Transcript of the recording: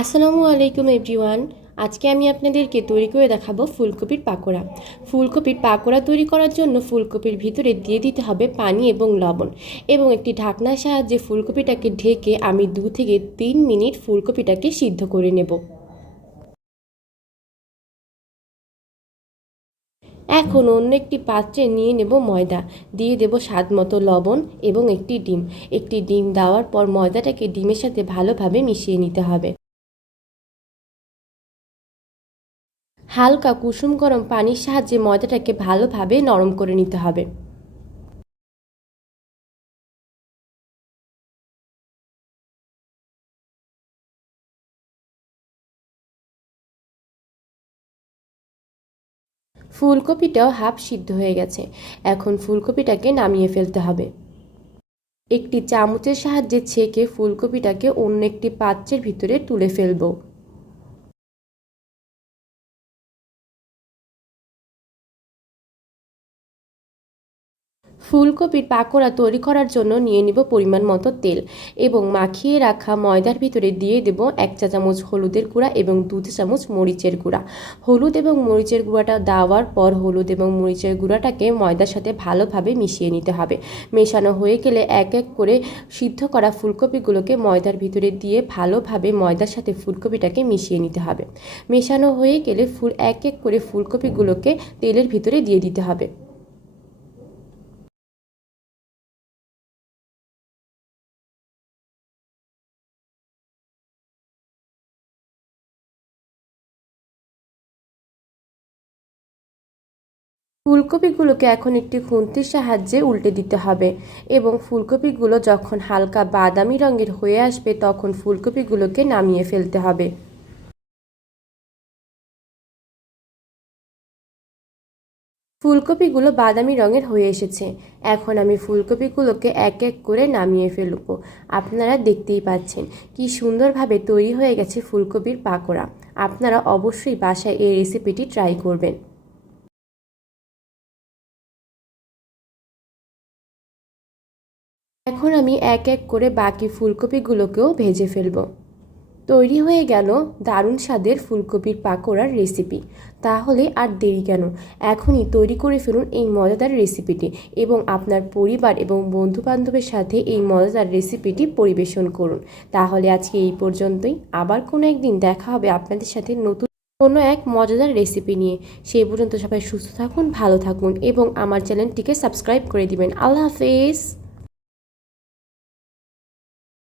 আসসালামু আলাইকুম এভরিওয়ান। আজকে আমি আপনাদেরকে তৈরি করে দেখাবো ফুলকপির পাকোড়া। ফুলকপির পাকোড়া তৈরি করার জন্য ফুলকপির ভিতরে দিয়ে দিতে হবে পানি এবং লবণ এবং একটি ঢাকনার সাহায্যে ফুলকপিটাকে ঢেকে আমি 2 থেকে 3 মিনিট ফুলকপিটাকে সিদ্ধ করে নেব। এখন অন্য একটি পাত্রে নিয়ে নেব ময়দা, দিয়ে দেব স্বাদ মতো লবণ এবং একটি ডিম দেওয়ার পর ময়দাটাকে ডিমের সাথে ভালোভাবে মিশিয়ে নিতে হবে। হালকা কুসুম গরম পানির সাহায্যে ময়দাটাকে ভালোভাবে নরম করে নিতে হবে। ফুলকপিটাও হাফ সিদ্ধ হয়ে গেছে। এখন ফুলকপিটাকে নামিয়ে ফেলতে হবে। একটি চামচের সাহায্যে ছেঁকে ফুলকপিটাকে অন্য একটি পাত্রের ভিতরে তুলে ফেলবো। ফুলকপির পাকোড়া তৈরি করার জন্য নিয়ে নিব পরিমাণ মতো তেল এবং মাখিয়ে রাখা ময়দার ভিতরে দিয়ে দেব 1 চা চামচ হলুদের গুঁড়া এবং 2 চা চামচ মরিচের গুঁড়া। হলুদ এবং মরিচের গুঁড়াটা দেওয়ার পর হলুদ এবং মরিচের গুঁড়াটাকে ময়দার সাথে ভালোভাবে মিশিয়ে নিতে হবে। মেশানো হয়ে গেলে এক এক করে সিদ্ধ করা ফুলকপিগুলোকে ময়দার ভিতরে দিয়ে ভালোভাবে ময়দার সাথে ফুলকপিটাকে মিশিয়ে নিতে হবে। মেশানো হয়ে গেলে এক এক করে ফুলকপিগুলোকে তেলের ভিতরে দিয়ে দিতে হবে। ফুলকপিগুলোকে এখন একটি খুন্তির সাহায্যে উল্টে দিতে হবে এবং ফুলকপিগুলো যখন হালকা বাদামি রঙের হয়ে আসবে তখন ফুলকপিগুলোকে নামিয়ে ফেলতে হবে। ফুলকপিগুলো বাদামি রঙের হয়ে এসেছে। এখন আমি ফুলকপিগুলোকে এক এক করে নামিয়ে ফেলবো। আপনারা দেখতেই পাচ্ছেন কি সুন্দরভাবে তৈরি হয়ে গেছে ফুলকপির পাকোড়া। আপনারা অবশ্যই বাসায় এই রেসিপিটি ট্রাই করবেন। এখন আমি এক এক করে বাকি ফুলকপিগুলোকেও ভেজে ফেলবো। তৈরি হয়ে গেল দারুণ স্বাদের ফুলকপির পাকোড়ার রেসিপি। তাহলে আর দেরি কেন, এখনই তৈরি করে ফেলুন এই মজাদার রেসিপিটি এবং আপনার পরিবার এবং বন্ধুবান্ধবের সাথে এই মজাদার রেসিপিটি পরিবেশন করুন। তাহলে আজকে এই পর্যন্তই। আবার কোনো একদিন দেখা হবে আপনাদের সাথে নতুন কোনো এক মজাদার রেসিপি নিয়ে। সেই পর্যন্ত সবাই সুস্থ থাকুন, ভালো থাকুন এবং আমার চ্যানেলটিকে সাবস্ক্রাইব করে দিবেন। আল্লাহ হাফেজ।